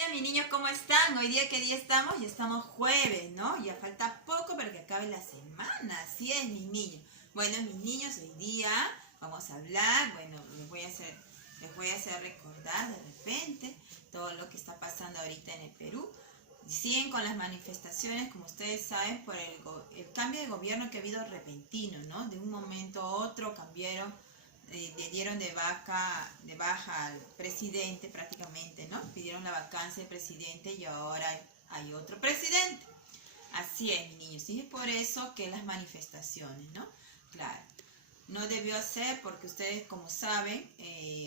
Días, mis niños, ¿cómo están? Hoy día, ¿qué día estamos? Ya estamos jueves, ¿no? Ya falta poco para que acabe la semana. Así es, mis niños. Bueno, mis niños, hoy día vamos a hablar, bueno, les voy a hacer recordar de repente todo lo que está pasando ahorita en el Perú. Siguen con las manifestaciones, como ustedes saben, por el cambio de gobierno que ha habido repentino, ¿no? De un momento a otro cambiaron, le dieron de baja al presidente prácticamente, ¿no? Pidieron la vacancia del presidente y ahora hay otro presidente. Así es, niños, y es por eso que las manifestaciones, ¿no? Claro, no debió ser porque ustedes, como saben,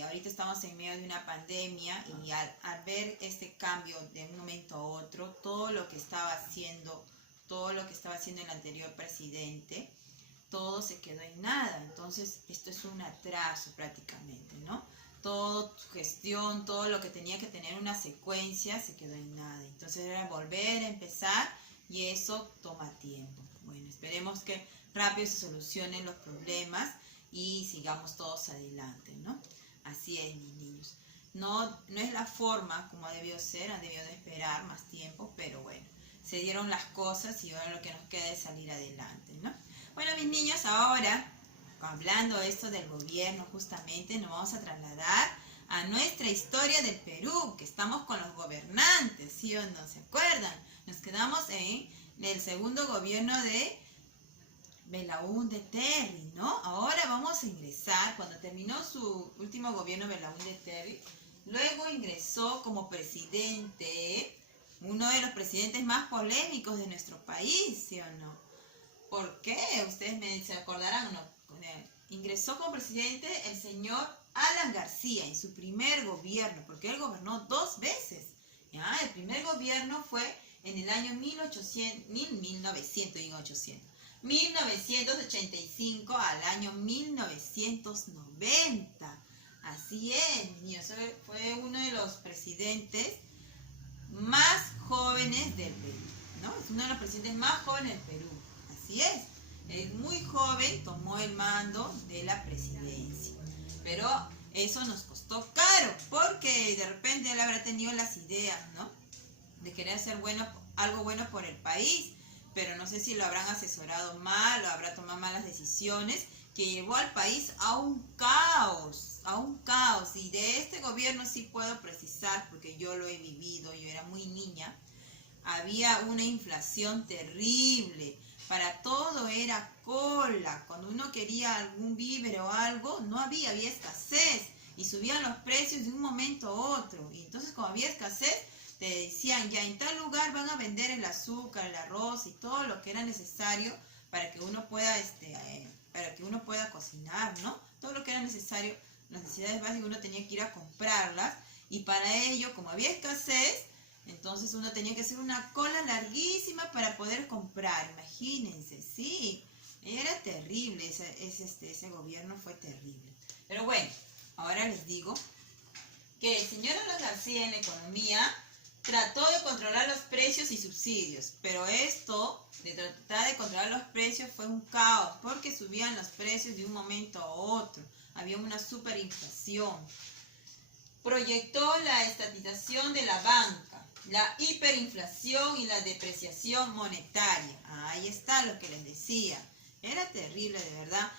ahorita estamos en medio de una pandemia y al ver este cambio de un momento a otro, todo lo que estaba haciendo el anterior presidente, todo se quedó en nada. Entonces, esto es un atraso prácticamente, ¿no? Todo su gestión, todo lo que tenía que tener una secuencia, se quedó en nada. Entonces, era volver a empezar y eso toma tiempo. Bueno, esperemos que rápido se solucionen los problemas y sigamos todos adelante, ¿no? Así es, mis niños. No es la forma como debió ser, han debido de esperar más tiempo, pero bueno, se dieron las cosas y ahora lo que nos queda es salir adelante, ¿no? Bueno, mis niños, ahora, hablando esto del gobierno, justamente nos vamos a trasladar a nuestra historia del Perú, que estamos con los gobernantes, ¿sí o no? ¿Se acuerdan? Nos quedamos en el segundo gobierno de Belaúnde Terry, ¿no? Ahora vamos a ingresar, cuando terminó su último gobierno Belaúnde Terry, luego ingresó como presidente, uno de los presidentes más polémicos de nuestro país, ¿sí o no? ¿Por qué? Ustedes se acordarán o no. Ingresó como presidente el señor Alan García en su primer gobierno, porque él gobernó 2 veces. ¿Ya? El primer gobierno fue en el año 1985 al año 1990. Así es, niños. Fue uno de los presidentes más jóvenes del Perú, ¿no? Es uno de los presidentes más jóvenes del Perú. Así es muy joven, tomó el mando de la presidencia, pero eso nos costó caro, porque de repente él habrá tenido las ideas, ¿no? De querer hacer algo bueno por el país, pero no sé si lo habrán asesorado mal o habrá tomado malas decisiones, que llevó al país a un caos, y de este gobierno sí puedo precisar, porque yo lo he vivido, yo era muy niña. Había una inflación terrible, para todo era cola. Cuando uno quería algún víver o algo, no había escasez y subían los precios de un momento a otro. Y entonces, como había escasez, te decían, ya en tal lugar van a vender el azúcar, el arroz y todo lo que era necesario para que uno pueda cocinar, ¿no? Todo lo que era necesario, las necesidades básicas, uno tenía que ir a comprarlas, y para ello, como había escasez, entonces uno tenía que hacer una cola larguísima para poder comprar. Imagínense, sí, era terrible, ese gobierno fue terrible. Pero bueno, ahora les digo que el señor Alan García en economía trató de controlar los precios y subsidios, pero esto de tratar de controlar los precios fue un caos, porque subían los precios de un momento a otro, había una superinflación. Proyectó la estatización de la banca, la hiperinflación y la depreciación monetaria. Ahí está lo que les decía. Era terrible, de verdad.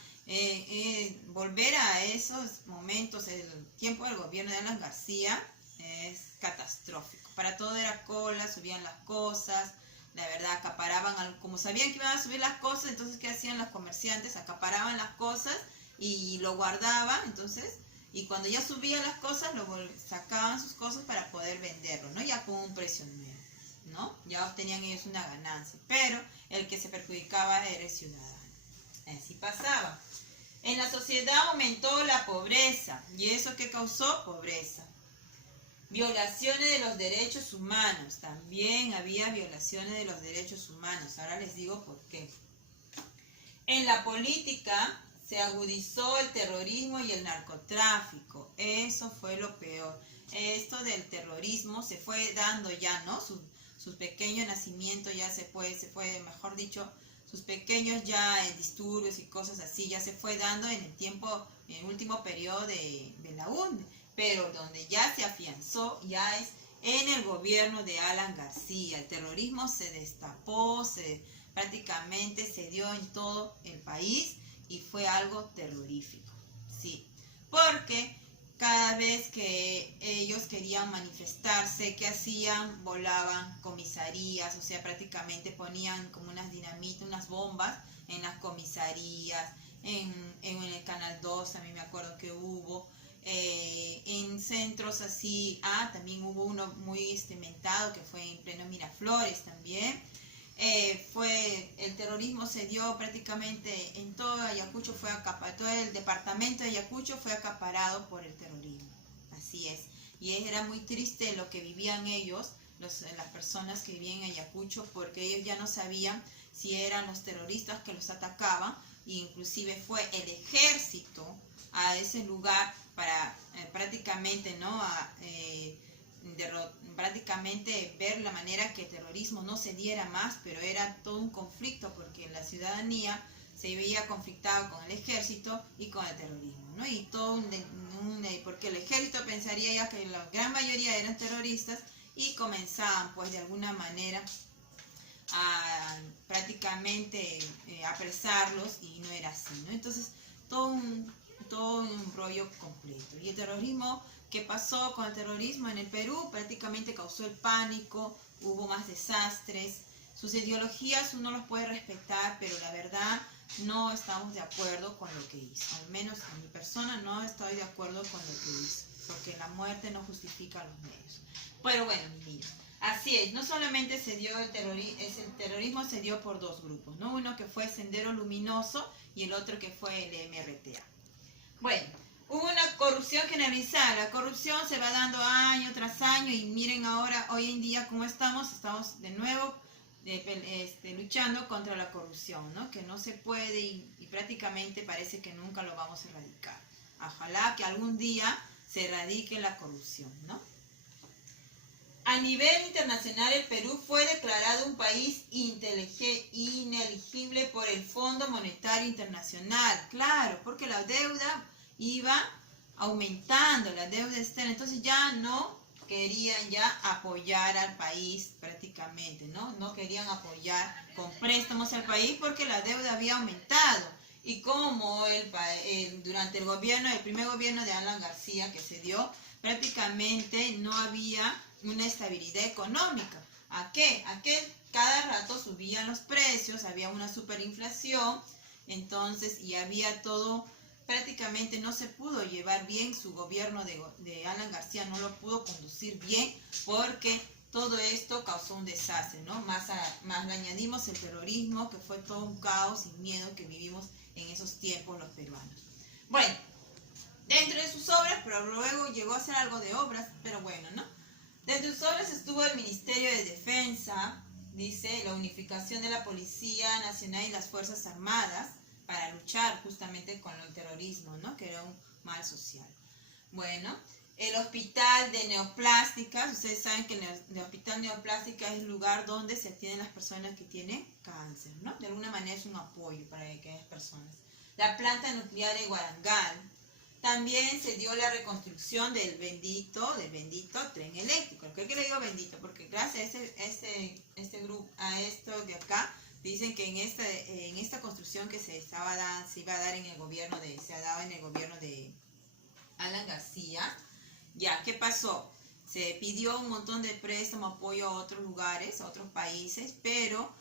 Volver a esos momentos, el tiempo del gobierno de Alan García, es catastrófico. Para todo era cola, subían las cosas, la verdad, acaparaban, como sabían que iban a subir las cosas, entonces ¿qué hacían los comerciantes? Acaparaban las cosas y lo guardaban, entonces, y cuando ya subían las cosas, sacaban sus cosas para poder venderlo, ¿no? Ya con un precio nuevo, ¿no? Ya obtenían ellos una ganancia, pero el que se perjudicaba era el ciudadano. Así pasaba. En la sociedad aumentó la pobreza. ¿Y eso qué causó? Pobreza. Violaciones de los derechos humanos. También había violaciones de los derechos humanos. Ahora les digo por qué. En la política se agudizó el terrorismo y el narcotráfico. Eso fue lo peor. Esto del terrorismo se fue dando ya, ¿no? Sus pequeños nacimientos ya se fue, mejor dicho, sus pequeños ya disturbios y cosas así ya se fue dando en el último periodo de Belaúnde. Pero donde ya se afianzó ya es en el gobierno de Alan García. El terrorismo se destapó, prácticamente se dio en todo el país y fue algo terrorífico, sí, porque cada vez que ellos querían manifestarse, ¿qué hacían? Volaban comisarías, o sea, prácticamente ponían como unas dinamitas, unas bombas en las comisarías, en el Canal 2, a mí me acuerdo que hubo, en centros así, también hubo uno muy mentado que fue en pleno Miraflores también. El terrorismo se dio prácticamente en todo Ayacucho, todo el departamento de Ayacucho fue acaparado por el terrorismo, así es, y era muy triste lo que vivían ellos, las personas que vivían en Ayacucho, porque ellos ya no sabían si eran los terroristas que los atacaban, e inclusive fue el ejército a ese lugar para prácticamente, ¿no?, prácticamente ver la manera que el terrorismo no se diera más, pero era todo un conflicto porque la ciudadanía se veía conflictado con el ejército y con el terrorismo, ¿no? Y todo porque el ejército pensaría ya que la gran mayoría eran terroristas y comenzaban pues de alguna manera a prácticamente apresarlos, y no era así, ¿no? Entonces todo un rollo completo. Y el terrorismo, ¿qué pasó con el terrorismo en el Perú? Prácticamente causó el pánico, hubo más desastres. Sus ideologías uno los puede respetar, pero la verdad no estamos de acuerdo con lo que hizo. Al menos a mi persona no estoy de acuerdo con lo que hizo, porque la muerte no justifica los medios. Pero bueno, mis niños, así es, no solamente se dio el terrorismo se dio por dos grupos, ¿no? Uno que fue Sendero Luminoso y el otro que fue el MRTA. Bueno, hubo una corrupción generalizada. La corrupción se va dando año tras año y miren ahora, hoy en día, cómo estamos de nuevo luchando contra la corrupción, ¿no? Que no se puede y prácticamente parece que nunca lo vamos a erradicar. Ojalá que algún día se erradique la corrupción, ¿no? A nivel internacional, el Perú fue declarado un país ineligible por el Fondo Monetario Internacional. Claro, porque la deuda iba aumentando, la deuda externa. Entonces ya no querían ya apoyar al país prácticamente, ¿no? No querían apoyar con préstamos al país porque la deuda había aumentado. Y como durante el primer gobierno de Alan García que se dio, prácticamente no había una estabilidad económica. ¿A qué? A que cada rato subían los precios, había una superinflación, entonces, y había todo, prácticamente no se pudo llevar bien su gobierno de Alan García, no lo pudo conducir bien porque todo esto causó un desastre, ¿no? Más le añadimos el terrorismo, que fue todo un caos y miedo que vivimos en esos tiempos los peruanos. Bueno, dentro de sus obras, pero luego llegó a hacer algo de obras, pero bueno, ¿no? Dentro de sus obras estuvo el Ministerio de Defensa, dice, la unificación de la Policía Nacional y las Fuerzas Armadas para luchar justamente con el terrorismo, ¿no? Que era un mal social. Bueno, el Hospital de Neoplásticas, ustedes saben que el Hospital Neoplástica es el lugar donde se atienden las personas que tienen cáncer, ¿no? De alguna manera es un apoyo para aquellas personas. La planta nuclear de Guarangal. También se dio la reconstrucción del bendito tren eléctrico. Creo que le digo bendito porque gracias a este grupo, a esto de acá, dicen que en esta construcción que se iba a dar se daba en el gobierno de Alan García. Ya, ¿qué pasó? Se pidió un montón de préstamo, apoyo a otros lugares, a otros países, pero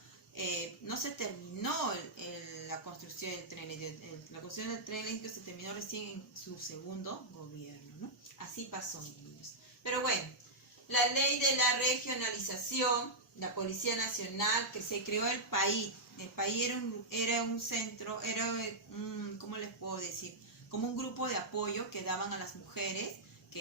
no se terminó la construcción del tren eléctrico. La construcción del tren eléctrico se terminó recién en su segundo gobierno, ¿no? Así pasó, mis niños. Pero bueno, la ley de la regionalización, la Policía Nacional, que se creó el país. El país era un centro, ¿cómo les puedo decir? Como un grupo de apoyo que daban a las mujeres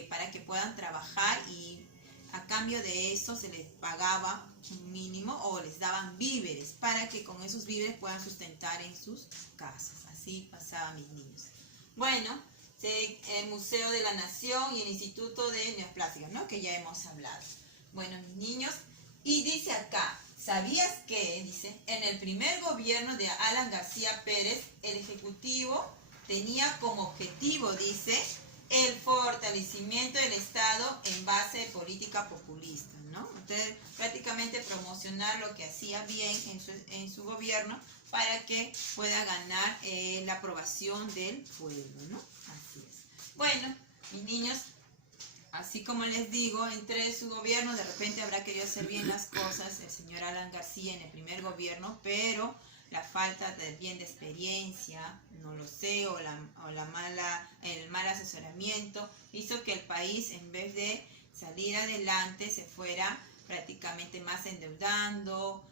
para que puedan trabajar, y a cambio de eso se les pagaba un mínimo o les daban víveres para que con esos víveres puedan sustentar en sus casas. Así pasaba, mis niños. Bueno, el Museo de la Nación y el Instituto de Neoplásticas, ¿no? Que ya hemos hablado. Bueno, mis niños, y dice acá, ¿sabías que? Dice, en el primer gobierno de Alan García Pérez, el Ejecutivo tenía como objetivo, dice, el fortalecimiento del Estado en base de política populista, ¿no? Entonces, prácticamente promocionar lo que hacía bien en su gobierno para que pueda ganar la aprobación del pueblo, ¿no? Así es. Bueno, mis niños, así como les digo, entre su gobierno de repente habrá querido hacer bien las cosas el señor Alan García en el primer gobierno, pero la falta de experiencia, no lo sé, o el mal asesoramiento hizo que el país, en vez de salir adelante, se fuera prácticamente más endeudando,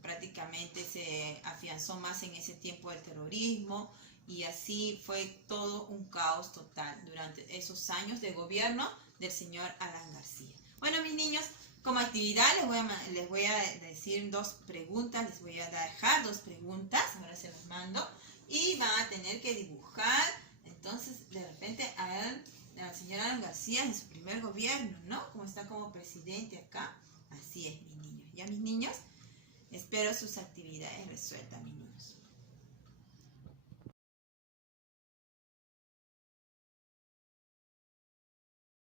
prácticamente se afianzó más en ese tiempo del terrorismo, y así fue todo un caos total durante esos años de gobierno del señor Alan García. Bueno, mis niños, como actividad les voy a decir dos preguntas, les voy a dejar dos preguntas, ahora se las mando, y van a tener que dibujar, entonces, de repente al señor Alan García en su primer gobierno, ¿no? Como está como presidente acá. Así es, mis niños. ¿Ya, mis niños? Espero sus actividades resueltas, mis niños.